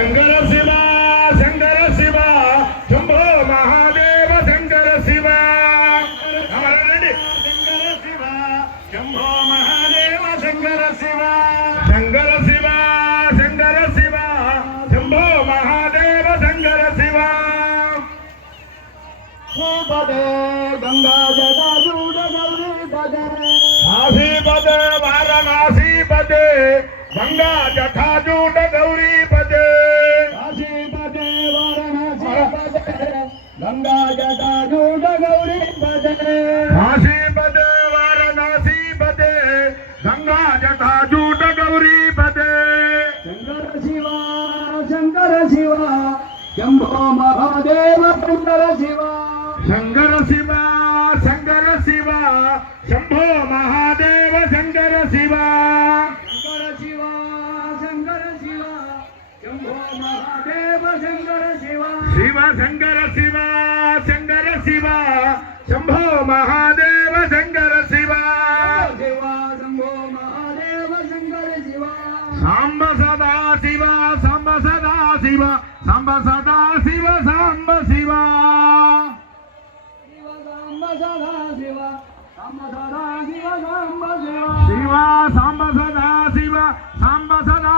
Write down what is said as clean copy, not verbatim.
శంకర శివ శంకర శివ శంభో మహాదేవ శంకర శివ అమరండి శంకర శివ శంభో మహాదేవ శంకర శివ శంకర శివ శంకర శివ శంభో మహాదేవ శంకర శివ పదే గంగా జటాజూట గౌరీ పదే కాశీ పదే వారణాసి పదే గంగా జటాజూట గౌరీ పదే కాశీ పదే వారణాసి పదే గంగా జటాజూట గౌరీ పదే కాశీ పదే వారణాసి పదే గంగా జటాజూట గౌరీ పదే శంకర శివ శంకర శివ శంభో మహాదేవ శంకర శివ శంకర శివ శంకర శివ శంభో మహాదేవ శంకర శివ శంకర శివ శంకర శివ శంభో మహాదేవ శంకర శివ శివ శంకర శివ శంకర శివ శంభో మహాదేవ శంకర శివ శివ శంభో మహాదేవ శంకర శివ సాంబ సదా శివ సాంబ సదా శివ సాంబ సదా శివ సాంబ శివ శివ సాంబ సదా శివ సాంబ శివ శివ సాంబ సదా శివ సాంబ సదా